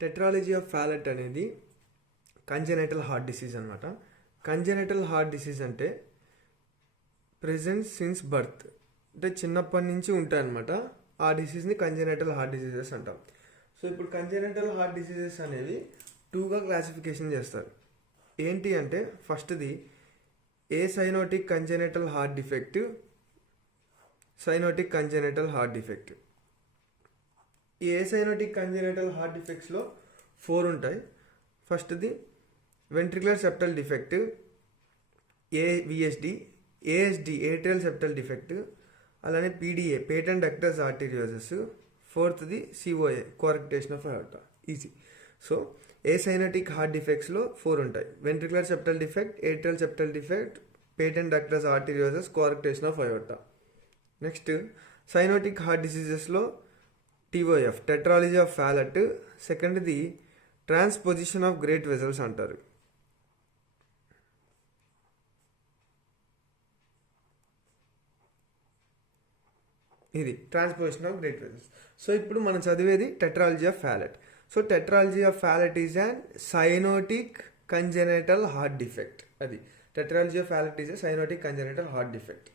Tetralogy of ఫ్యాలెట్ అనేది కంజెనైటల్ heart disease అనమాట. కంజెనైటల్ heart disease అంటే ప్రెజెంట్ సిన్స్ బర్త్, అంటే చిన్నప్పటి నుంచి ఉంటాయన్నమాట. ఆ డిసీజ్ని కంజెనైటల్ హార్ట్ డిసీజెస్ అంటాం. సో ఇప్పుడు కంజెనైటల్ హార్ట్ డిసీజెస్ అనేవి టూగా క్లాసిఫికేషన్ చేస్తారు. ఏంటి అంటే ఫస్ట్ది acyanotic congenital heart defect, cyanotic congenital heart defect. ఈ ఏసైనోటిక్ కంజెనైటల్ హార్ట్ డిఫెక్ట్స్లో 4 ఉంటాయి. ఫస్ట్ది ventricular septal defect, AVSD, ASD atrial septal defect, అలానే పీడిఏ పేటెంట్ డక్టస్ ఆర్టీరియోసిస్, ఫోర్త్ది COA coarctation of aorta. Easy. So acyanotic heart డిఫెక్ట్స్లో 4 ఉంటాయి: ventricular septal defect, atrial septal defect, patent ductus arteriosus, coarctation of aorta. Next cyanotic heart డిసీజెస్లో TOF tetralogy of Fallot, సెకండ్ది transposition of great vessels అంటారు. ఇది transposition of great vessels. So ఇప్పుడు మనం చదివేది tetralogy of Fallot. So tetralogy of Fallot is an cyanotic congenital heart defect. అది tetralogy of Fallot is a cyanotic congenital heart defect.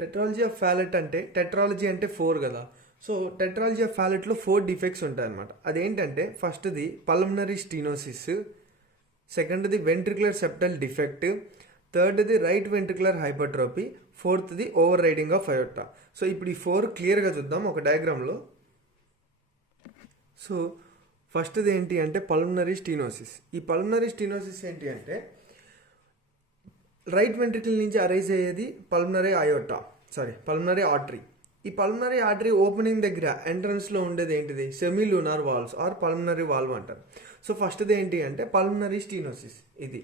Tetralogy of Fallot అంటే tetralogy అంటే 4 కదా. So tetralogy of ఫ్యాలెట్లో 4 defects ఉంటాయన్నమాట. అదేంటంటే ఫస్ట్ది పల్మనరీ స్టీనోసిస్, సెకండ్ది ventricular septal defect, థర్డ్ది రైట్ వెంట్రికులర్ హైపర్ట్రోపీ, ఫోర్త్ది overriding of aorta. So ఇప్పుడు ఈ 4 క్లియర్గా చూద్దాం ఒక డయాగ్రామ్లో. సో ఫస్ట్ది ఏంటి అంటే పల్మనరీ స్టీనోసిస్. ఈ పల్మనరీ స్టీనోసిస్ ఏంటి అంటే రైట్ వెంట్రికల్ నుంచి అరైజ్ అయ్యేది పల్మనరీ ఆర్టరీ. ఈ పల్మనరీ ఆర్టరీ ఓపెనింగ్ దగ్గర ఎంట్రన్స్లో ఉండేది ఏంటిది? Semilunar valves or pulmonary valve అంటారు. సో ఫస్ట్ది ఏంటి అంటే పల్మనరీ స్టీనోసిస్. ఇది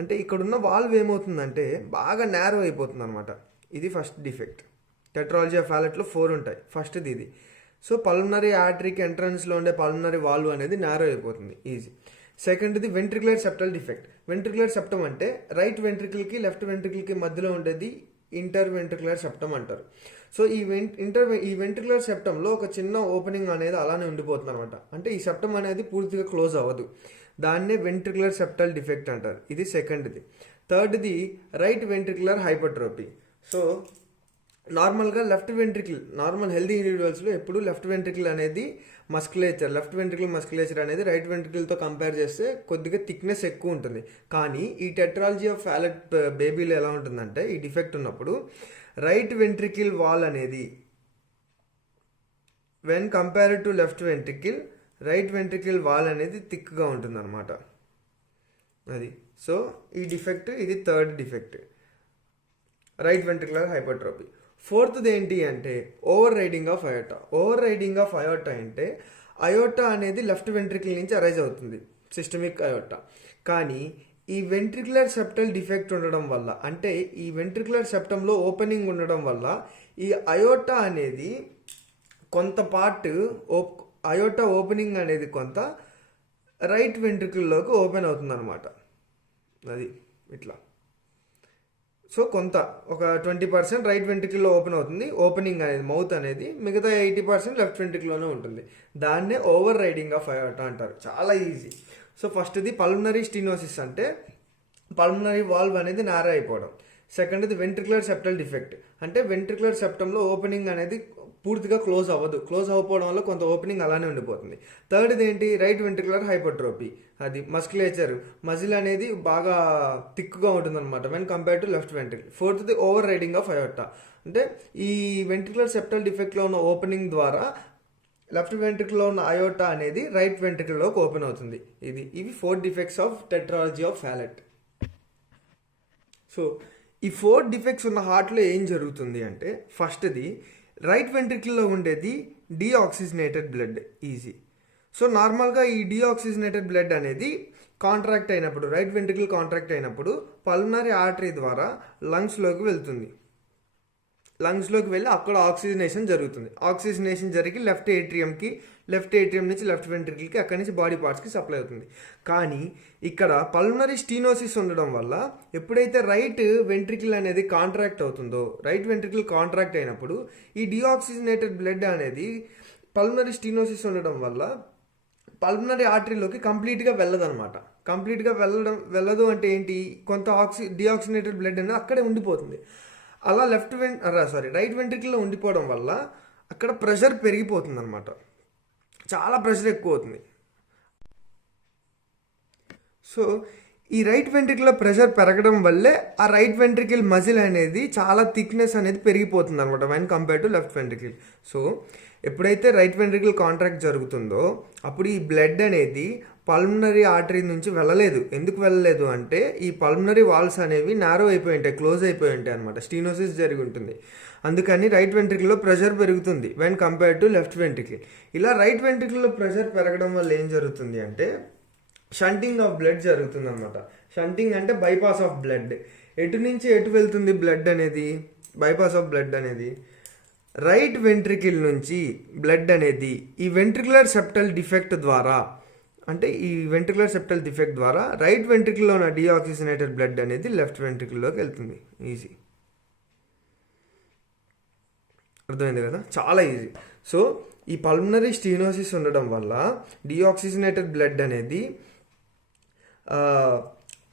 అంటే ఇక్కడున్న వాల్వ్ ఏమవుతుందంటే బాగా నేరో అయిపోతుంది అనమాట. ఇది ఫస్ట్ డిఫెక్ట్. టెట్రాలజీ ఆఫ్ ఫ్యాలెట్లో 4 ఉంటాయి. ఫస్ట్ది ఇది. సో పల్మనరీ ఆర్టరీకి ఎంట్రన్స్లో ఉండే పల్మనరీ వాల్వ్ అనేది నేరో అయిపోతుంది. ఈజీ. సెకండ్ది ventricular septal defect. Ventricular septum అంటే రైట్ వెంట్రికల్కి లెఫ్ట్ వెంట్రికల్కి మధ్యలో ఉండేది ఇంటర్ వెంట్రికులర్ సెప్టమ్ అంటారు. సో ఈ వెంట్రికులర్ సెప్టంలో ఒక చిన్న ఓపెనింగ్ అనేది అలానే ఉండిపోతుంది అనమాట. అంటే ఈ సెప్టమ్ అనేది పూర్తిగా క్లోజ్ అవ్వదు. దాన్నే వెంట్రికులర్ సెప్టల్ డిఫెక్ట్ అంటారు. ఇది సెకండ్ది. థర్డ్ది రైట్ వెంట్రికులర్ హైపర్ట్రోపీ. సో నార్మల్గా నార్మల్ హెల్దీ ఇండివిజువల్స్లో ఎప్పుడు లెఫ్ట్ వెంట్రికల్ అనేది లెఫ్ట్ వెంట్రికల్ మస్కులేచర్ అనేది రైట్ వెంట్రికల్తో కంపేర్ చేస్తే కొద్దిగా థిక్నెస్ ఎక్కువ ఉంటుంది. కానీ ఈ టెట్రాలజీ ఆఫ్ ఫ్యాలెట్ బేబీలో ఎలా ఉంటుందంటే ఈ డిఫెక్ట్ ఉన్నప్పుడు రైట్ వెంట్రికల్ వాల్ అనేది when compared to left ventricle, right ventricle wall అనేది థిక్గా ఉంటుంది అనమాట. అది. సో ఈ డిఫెక్ట్ ఇది third defect, right ventricular hypertrophy. ఫోర్త్ది ఏంటి అంటే overriding of aorta. Overriding of aorta అంటే అయోర్టా అనేది లెఫ్ట్ వెంట్రికల్ నుంచి అరైజ్ అవుతుంది, సిస్టమిక్ అయోర్టా. కానీ ఈ వెంట్రికులర్ సెప్టల్ డిఫెక్ట్ ఉండడం వల్ల, అంటే ఈ వెంట్రికులర్ సెప్టంలో ఓపెనింగ్ ఉండడం వల్ల ఈ అయోర్టా అనేది కొంత పార్ట్ అయోర్టా ఓపెనింగ్ అనేది కొంత రైట్ వెంట్రికల్లోకి ఓపెన్ అవుతుంది అనమాట. అది ఇట్లా. సో కొంత ఒక 20% రైట్ వెంట్రికల్లో ఓపెన్ అవుతుంది, ఓపెనింగ్ అనేది మౌత్ అనేది. మిగతా 80% లెఫ్ట్ వెంట్రికల్లోనే ఉంటుంది. దాన్నే ఓవర్ రైడింగ్ ఆఫ్ అయోర్టా అంటారు. చాలా ఈజీ. సో ఫస్ట్ది పల్మనరీ స్టీనోసిస్ అంటే పల్మనరీ వాల్వ్ అనేది నారా అయిపోవడం. సెకండ్ది వెంట్రికులర్ సెప్టల్ డిఫెక్ట్ అంటే వెంట్రికులర్ సెప్టంలో ఓపెనింగ్ అనేది పూర్తిగా క్లోజ్ అవ్వదు, క్లోజ్ అవ్వకపోవడం వల్ల కొంత ఓపెనింగ్ అలానే ఉండిపోతుంది. థర్డ్ది ఏంటి? Right ventricular hypertrophy. అది మజిల్ అనేది బాగా థిక్గా ఉంటుంది అనమాట when compare to left ventricle. ఫోర్త్ది ఓవర్ రైడింగ్ ఆఫ్ అయోర్టా అంటే ఈ వెంట్రికులర్ సెప్టల్ డిఫెక్ట్లో ఉన్న ఓపెనింగ్ ద్వారా లెఫ్ట్ వెంట్రికల్లో ఉన్న అయోర్టా అనేది రైట్ వెంట్రికల్లోకి ఓపెన్ అవుతుంది. ఇవి 4 defects of tetralogy of Fallot. So ఈ 4 డిఫెక్ట్స్ ఉన్న హార్ట్లో ఏం జరుగుతుంది అంటే ఫస్ట్ది రైట్ వెంట్రికల్లో ఉండేది డీఆక్సిజనేటెడ్ బ్లడ్. ఈజీ. సో నార్మల్గా ఈ డీఆక్సిజనేటెడ్ బ్లడ్ అనేది కాంట్రాక్ట్ అయినప్పుడు, రైట్ వెంట్రికల్ కాంట్రాక్ట్ అయినప్పుడు పల్మనరీ ఆర్టరీ ద్వారా లంగ్స్లోకి వెళ్తుంది. లంగ్స్లోకి వెళ్ళి అక్కడ ఆక్సిజనేషన్ జరుగుతుంది. ఆక్సిజనేషన్ జరిగి లెఫ్ట్ ఏట్రియం నుంచి లెఫ్ట్ వెంట్రికల్కి, అక్కడి నుంచి బాడీ పార్ట్స్కి సప్లై అవుతుంది. కానీ ఇక్కడ పల్మనరీ స్టీనోసిస్ ఉండడం వల్ల ఎప్పుడైతే రైట్ వెంట్రికల్ అనేది కాంట్రాక్ట్ అవుతుందో, రైట్ వెంట్రికల్ కాంట్రాక్ట్ అయినప్పుడు ఈ డీఆక్సిజనేటెడ్ బ్లడ్ అనేది పల్మనరీ స్టీనోసిస్ ఉండడం వల్ల పల్మనరీ ఆర్టరీలోకి కంప్లీట్గా వెళ్ళదన్నమాట. కంప్లీట్గా వెళ్ళదు అంటే ఏంటి, కొంత డిఆక్సినేటెడ్ బ్లడ్ అనేది అక్కడే ఉండిపోతుంది. అలా రైట్ వెంట్రికల్లో ఉండిపోవడం వల్ల అక్కడ ప్రెషర్ పెరిగిపోతుంది అనమాట, చాలా ప్రెషర్ ఎక్కువ అవుతుంది. సో ఈ రైట్ వెంట్రికల్లో ప్రెషర్ పెరగడం వల్లే ఆ రైట్ వెంట్రికల్ మజిల్ అనేది చాలా థిక్నెస్ అనేది పెరిగిపోతుంది అనమాట when compare to left ventricle. So ఎప్పుడైతే రైట్ వెంట్రికల్ కాంట్రాక్ట్ జరుగుతుందో అప్పుడు ఈ బ్లడ్ అనేది పల్మనరీ ఆర్టరీ నుంచి వెళ్ళలేదు. ఎందుకు వెళ్ళలేదు అంటే ఈ పల్మనరీ వాల్స్ అనేవి నారో అయిపోయి ఉంటాయి, క్లోజ్ అయిపోయి ఉంటాయి అనమాట, స్టీనోసిస్ జరిగి ఉంటుంది. అందుకని రైట్ వెంట్రికల్లో ప్రెషర్ పెరుగుతుంది when compare to left ventricle. ఇలా రైట్ వెంట్రికల్లో ప్రెషర్ పెరగడం వల్ల ఏం జరుగుతుంది అంటే షంటింగ్ ఆఫ్ బ్లడ్ జరుగుతుంది అనమాట. షంటింగ్ అంటే బైపాస్ ఆఫ్ బ్లడ్. ఎటు నుంచి ఎటు వెళ్తుంది బ్లడ్ అనేది, బైపాస్ ఆఫ్ బ్లడ్ అనేది రైట్ వెంట్రికిల్ నుంచి బ్లడ్ అనేది ఈ వెంట్రికులర్ సెప్టల్ డిఫెక్ట్ ద్వారా, అంటే ఈ వెంట్రికులర్ సెప్టల్ డిఫెక్ట్ ద్వారా రైట్ వెంట్రికిల్లో ఉన్న డిఆక్సిజనేటెడ్ బ్లడ్ అనేది లెఫ్ట్ వెంట్రికిల్లోకి వెళ్తుంది. ఈజీ, అర్థమైంది కదా, చాలా ఈజీ. సో ఈ పల్మనరీ స్టీనోసిస్ ఉండడం వల్ల డిఆక్సిజనేటెడ్ బ్లడ్ అనేది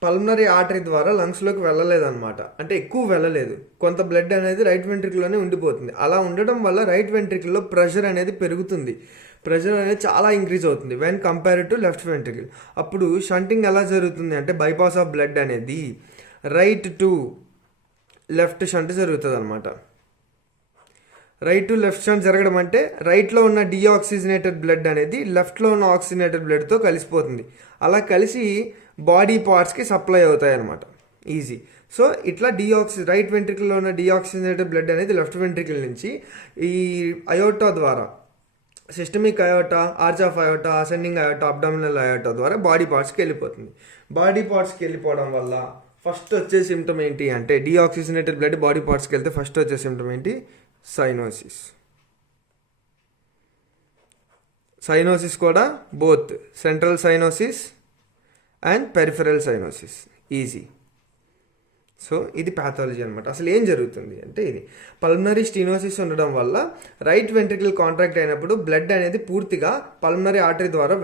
పల్మనరీ ఆర్టరీ ద్వారా లంగ్స్లోకి వెళ్ళలేదన్నమాట, అంటే ఎక్కువ వెళ్ళలేదు. కొంత బ్లడ్ అనేది రైట్ వెంట్రికల్లోనే ఉండిపోతుంది. అలా ఉండడం వల్ల రైట్ వెంట్రికల్లో ప్రెషర్ అనేది పెరుగుతుంది, ప్రెషర్ అనేది చాలా ఇంక్రీజ్ అవుతుంది when compare to left ventricle. అప్పుడు షంటింగ్ ఎలా జరుగుతుంది అంటే బైపాస్ ఆఫ్ బ్లడ్ అనేది రైట్ టు లెఫ్ట్ షంట్ జరుగుతుంది అనమాట. రైట్ టు లెఫ్ట్ షంట్ జరగడం అంటే రైట్లో ఉన్న డిఆక్సిజనేటెడ్ బ్లడ్ అనేది లెఫ్ట్లో ఉన్న ఆక్సిజనేటెడ్ బ్లడ్తో కలిసిపోతుంది. అలా కలిసి బాడీ పార్ట్స్కి సప్లై అవుతాయి అనమాట. ఈజీ. సో ఇట్లా రైట్ వెంట్రికల్లో ఉన్న డిఆక్సిజనేటెడ్ బ్లడ్ అనేది లెఫ్ట్ వెంట్రికల్ నుంచి ఈ అయోటా ద్వారా, systemic iota, arch of iota, ascending iota, abdominal iota ద్వారా బాడీ పార్ట్స్కి వెళ్ళిపోతుంది. బాడీ పార్ట్స్కి వెళ్ళిపోవడం వల్ల ఫస్ట్ వచ్చే సిమ్టమ్ ఏంటి అంటే డిఆక్సిజనేటెడ్ బ్లడ్ బాడీ పార్ట్స్కి వెళ్తే ఫస్ట్ వచ్చే సిమ్టమ్ ఏంటి, సైనోసిస్. సైనోసిస్ కూడా both central cyanosis and peripheral cyanosis. Easy. So ఇది ప్యాథాలజీ అనమాట. అసలు ఏం జరుగుతుంది అంటే ఇది పల్మనరీ స్టీనోసిస్ ఉండడం వల్ల రైట్ వెంట్రికల్ కాంట్రాక్ట్ అయినప్పుడు బ్లడ్ అనేది పూర్తిగా పల్మనరీ ఆర్టరీ ద్వారా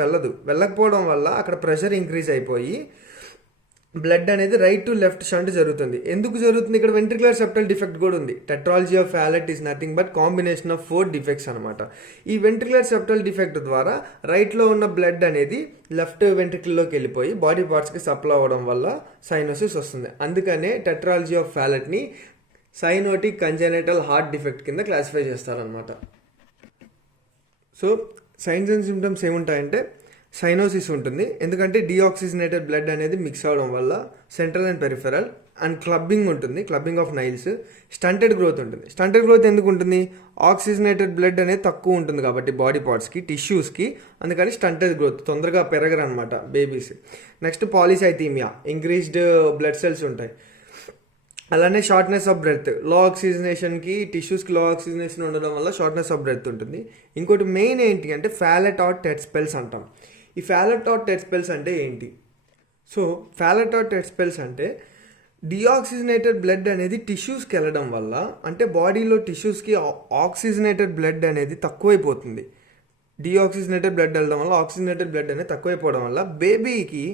వెళ్ళకపోవడం వల్ల అక్కడ ప్రెషర్ ఇంక్రీజ్ అయిపోయి బ్లడ్ అనేది రైట్ టు లెఫ్ట్ షంట్ జరుగుతుంది. ఎందుకు జరుగుతుంది, ఇక్కడ వెంట్రికులర్ సెప్టల్ డిఫెక్ట్ కూడా ఉంది. Tetralogy of Fallot is nothing but combination of 4 defects అనమాట. ఈ వెంట్రికులర్ సెప్టల్ డిఫెక్ట్ ద్వారా రైట్లో ఉన్న బ్లడ్ అనేది లెఫ్ట్ వెంట్రికల్లోకి వెళ్ళిపోయి బాడీ పార్ట్స్కి సప్లై అవ్వడం వల్ల సైనోసిస్ వస్తుంది. అందుకనే టెట్రాలజీ ఆఫ్ ఫ్యాలెట్ని సైనోటిక్ కంజెనిటల్ హార్ట్ డిఫెక్ట్ కింద క్లాసిఫై చేస్తారనమాట. సో సైన్స్ అండ్ సిమ్టమ్స్ ఏముంటాయంటే సైనోసిస్ ఉంటుంది, ఎందుకంటే డిఆక్సిజనేటెడ్ బ్లడ్ అనేది మిక్స్ అవడం వల్ల central and peripheral. And clubbing ఉంటుంది, clubbing of nails. Stunted growth ఉంటుంది. స్టంటెడ్ గ్రోత్ ఎందుకు ఉంటుంది, ఆక్సిజనేటెడ్ బ్లడ్ అనేది తక్కువ ఉంటుంది కాబట్టి బాడీ పార్ట్స్కి, టిష్యూస్కి, అందుకని స్టంటెడ్ గ్రోత్, తొందరగా పెరగరు అనమాట babies. Next polycythaemia, increased blood cells ఉంటాయి. అలానే షార్ట్నెస్ ఆఫ్ బ్రెత్, లో ఆక్సిజనేషన్కి, టిష్యూస్కి లో ఆక్సిజనేషన్ ఉండడం వల్ల షార్ట్నెస్ ఆఫ్ బ్రెత్ ఉంటుంది. ఇంకోటి మెయిన్ ఏంటి అంటే ఫ్యాలెట్ ఆర్ టెట్ స్పెల్స్ అంటాం. ఈ ఫ్యాలెట్ ఆర్ టెట్ స్పెల్స్ అంటే ఏంటి, so Fallot or tet spells అంటే డిఆక్సిజనేటెడ్ బ్లడ్ అనేది టిష్యూస్కి వెళ్ళడం వల్ల, అంటే బాడీలో టిష్యూస్కి ఆక్సిజనేటెడ్ బ్లడ్ అనేది తక్కువైపోతుంది. డిఆక్సిజనేటెడ్ బ్లడ్ వెళ్ళడం వల్ల ఆక్సిజనేటెడ్ బ్లడ్ అనేది తక్కువైపోవడం వల్ల బేబీకి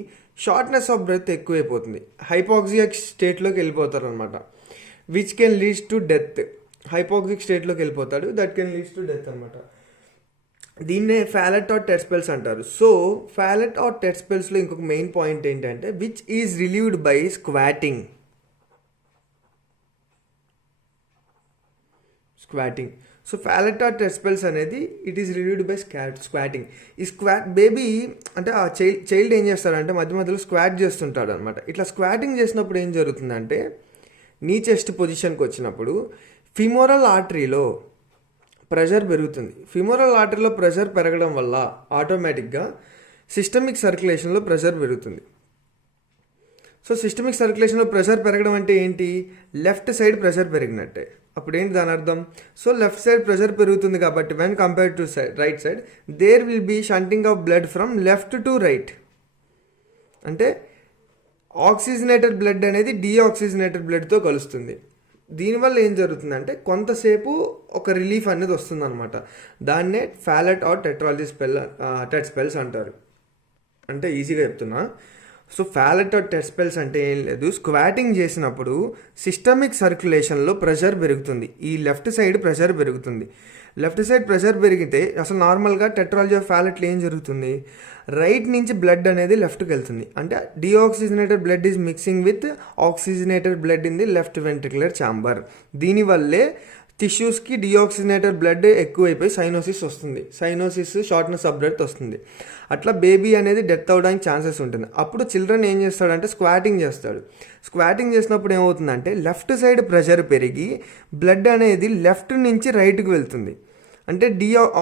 షార్ట్నెస్ ఆఫ్ బ్రెత్ ఎక్కువైపోతుంది, హైపాక్సిక్ స్టేట్లోకి వెళ్ళిపోతారు అనమాట. Which can leads to death. Hypoxic స్టేట్లోకి వెళ్ళిపోతాడు, that can leads to death అనమాట. దీన్నే ఫ్యాలెట్ ఆర్ టెట్ స్పెల్స్ అంటారు. సో ఫ్యాలెట్ ఆర్ టెట్ స్పెల్స్లో ఇంకొక మెయిన్ పాయింట్ ఏంటంటే which is relieved by squatting. So Fallot or tet spells అనేది it is relieved by squatting. ఈ బేబీ అంటే ఆ చైల్డ్ ఏం చేస్తాడంటే మధ్య మధ్యలో స్క్వాట్ చేస్తుంటాడు అనమాట. ఇట్లా స్క్వాటింగ్ చేసినప్పుడు ఏం జరుగుతుందంటే నీ చెస్ట్ పొజిషన్కి వచ్చినప్పుడు ఫిమోరల్ ఆర్టరీలో ప్రెషర్ పెరుగుతుంది. ఫిమోరల్ ఆర్టరీలో ప్రెషర్ పెరగడం వల్ల ఆటోమేటిక్గా సిస్టమిక్ సర్క్యులేషన్లో ప్రెషర్ పెరుగుతుంది. సో సిస్టమిక్ సర్క్యులేషన్లో ప్రెషర్ పెరగడం అంటే ఏంటి, లెఫ్ట్ సైడ్ ప్రెషర్ పెరిగినట్టే. అప్పుడు ఏంటి దాని అర్థం, సో లెఫ్ట్ సైడ్ ప్రెషర్ పెరుగుతుంది కాబట్టి when compare to right side there will be shunting of blood from left to right. అంటే ఆక్సిజనేటెడ్ బ్లడ్ అనేది డిఆక్సిజనేటెడ్ బ్లడ్తో కలుస్తుంది. దీనివల్ల ఏం జరుగుతుందంటే కొంతసేపు ఒక రిలీఫ్ అనేది వస్తుందన్నమాట. దాన్నే ఫ్యాలెట్ ఆర్ టెట్రాలజీ టెట్ స్పెల్స్ అంటారు. అంటే ఈజీగా చెప్తున్నా. So Fallot or tet spells అంటే ఏం లేదు, స్క్వాటింగ్ చేసినప్పుడు సిస్టమిక్ సర్క్యులేషన్లో ప్రెషర్ పెరుగుతుంది. ఈ లెఫ్ట్ సైడ్ ప్రెషర్ పెరుగుతుంది. లెఫ్ట్ సైడ్ ప్రెషర్ పెరిగితే అసలు నార్మల్గా టెట్రాలజీ ఆఫ్ ఫ్యాలెట్లో ఏం జరుగుతుంది, రైట్ నుంచి బ్లడ్ అనేది లెఫ్ట్కి వెళ్తుంది. అంటే deoxygenated blood is mixing with oxygenated blood in the left ventricular chamber. దీనివల్లే టిష్యూస్కి డిఆక్సిజనేటెడ్ బ్లడ్ ఎక్కువైపోయి సైనోసిస్ వస్తుంది. సైనోసిస్, షార్ట్నెస్ ఆఫ్ బ్రెత్ వస్తుంది. అట్లా బేబీ అనేది డెత్ అవ్వడానికి ఛాన్సెస్ ఉంటుంది. అప్పుడు చిల్డ్రన్ ఏం చేస్తాడంటే స్క్వాటింగ్ చేస్తాడు. స్క్వాటింగ్ చేసినప్పుడు ఏమవుతుందంటే లెఫ్ట్ సైడ్ ప్రెషర్ పెరిగి బ్లడ్ అనేది లెఫ్ట్ నుంచి రైట్కి వెళ్తుంది. అంటే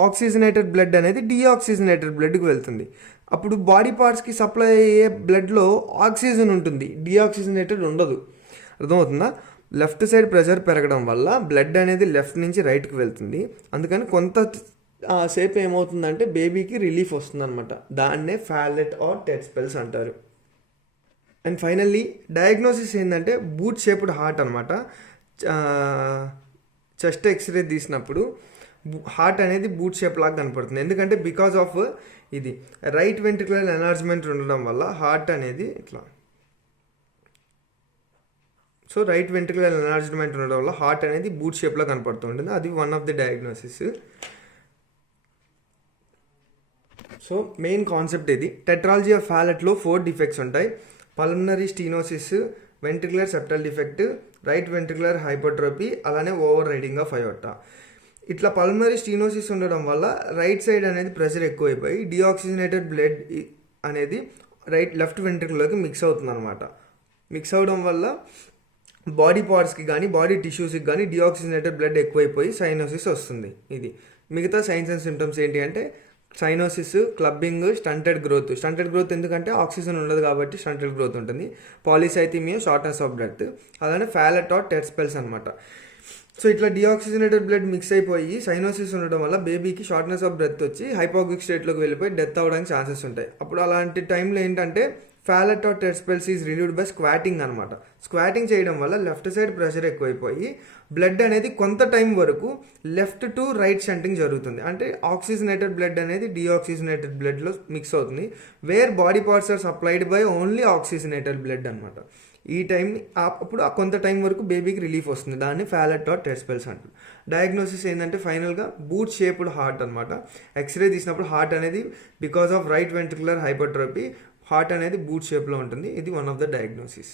ఆక్సిజనేటెడ్ బ్లడ్ అనేది డిఆక్సిజనేటెడ్ బ్లడ్కి వెళ్తుంది. అప్పుడు బాడీ పార్ట్స్కి సప్లై అయ్యే బ్లడ్లో ఆక్సిజన్ ఉంటుంది, డిఆక్సిజనేటెడ్ ఉండదు. అర్థమవుతుందా? లెఫ్ట్ సైడ్ ప్రెషర్ పెరగడం వల్ల బ్లడ్ అనేది లెఫ్ట్ నుంచి రైట్కి వెళ్తుంది. అందుకని కొంత సేపు ఏమవుతుందంటే బేబీకి రిలీఫ్ వస్తుందన్నమాట. దాన్నే ఫ్యాలెట్ ఆర్ టెట్ స్పెల్స్ అంటారు. అండ్ ఫైనల్లీ డయాగ్నోసిస్ ఏంటంటే బూట్ షేప్డ్ హార్ట్ అనమాట. చెస్ట్ ఎక్స్రే తీసినప్పుడు హార్ట్ అనేది బూట్ షేప్ లాగా కనపడుతుంది. ఎందుకంటే బికాజ్ ఆఫ్ ఇది రైట్ వెంట్రికులర్ ఎన్లార్జ్మెంట్ ఉండడం వల్ల హార్ట్ అనేది ఇట్లా, సో రైట్ వెంట్రికులర్ ఎన్లార్జ్మెంట్ ఉండడం వల్ల హార్ట్ అనేది బూట్ షేప్లో కనపడుతూ ఉంటుంది. అది one of the diagnosis. So main concept ఇది. టెట్రాలజీ ఆఫ్ ఫ్యాలెట్లో 4 డిఫెక్ట్స్ ఉంటాయి. Pulmonary stenosis, ventricular septal defect, right ventricular hypertrophy, అలానే ఓవర్ రైడింగ్ ఆఫ్ అయోర్టా. ఇట్లా పల్మనరీ స్టీనోసిస్ ఉండడం వల్ల రైట్ సైడ్ అనేది ప్రెషర్ ఎక్కువైపోయి డిఆక్సిజనేటెడ్ బ్లడ్ అనేది లెఫ్ట్ వెంట్రికులర్కి మిక్స్ అవుతుంది అనమాట. మిక్స్ అవడం వల్ల బాడీ పార్ట్స్కి కానీ బాడీ టిష్యూస్కి కానీ డిఆక్సిజనేటెడ్ బ్లడ్ ఎక్కువైపోయి సైనోసిస్ వస్తుంది. ఇది మిగతా సైన్స్ అండ్ సిమ్టమ్స్ ఏంటి అంటే సైనోసిస్, క్లబ్బింగ్, స్టంటెడ్ గ్రోత్ ఎందుకంటే ఆక్సిజన్ ఉండదు కాబట్టి స్టంటెడ్ గ్రోత్ ఉంటుంది. పాలిసైథీమియా, షార్ట్నెస్ ఆఫ్ బ్రెత్, అలానే ఫ్యాలెట్ ఆర్ టెట్ స్పెల్స్ అనమాట. సో ఇట్లా డిఆక్సిజనేటెడ్ బ్లడ్ మిక్స్ అయిపోయి సైనోసిస్ ఉండడం వల్ల బేబీకి షార్ట్నెస్ ఆఫ్ బ్రెత్ వచ్చి హైపోక్సిక్ స్టేట్లోకి వెళ్ళిపోయి డెత్ అవ్వడానికి ఛాన్సెస్ ఉంటాయి. అప్పుడు అలాంటి టైంలో ఏంటంటే Fallot or tet spells is relieved by squatting అనమాట. స్క్వాటింగ్ చేయడం వల్ల లెఫ్ట్ సైడ్ ప్రెషర్ ఎక్కువైపోయి బ్లడ్ అనేది కొంత టైం వరకు లెఫ్ట్ టు రైట్ షంటింగ్ జరుగుతుంది. అంటే ఆక్సిజనేటెడ్ బ్లడ్ అనేది డిఆక్సిజనేటెడ్ బ్లడ్లో మిక్స్ అవుతుంది. Where body parts are supplied by only oxygenated blood అనమాట. ఈ టైం అప్పుడు కొంత టైం వరకు బేబీకి రిలీఫ్ వస్తుంది. దాన్ని ఫ్యాలెట్ ఆర్ టెట్ స్పెల్స్ అంటారు. డయాగ్నోసిస్ ఏంటంటే ఫైనల్గా బూట్ షేప్డ్ హార్ట్ అనమాట. ఎక్స్రే తీసినప్పుడు హార్ట్ అనేది because of right ventricular hypertrophy heart అనేది బూట్ షేప్లో ఉంటుంది. ఇది వన్ ఆఫ్ ద డయాగ్నోసిస్.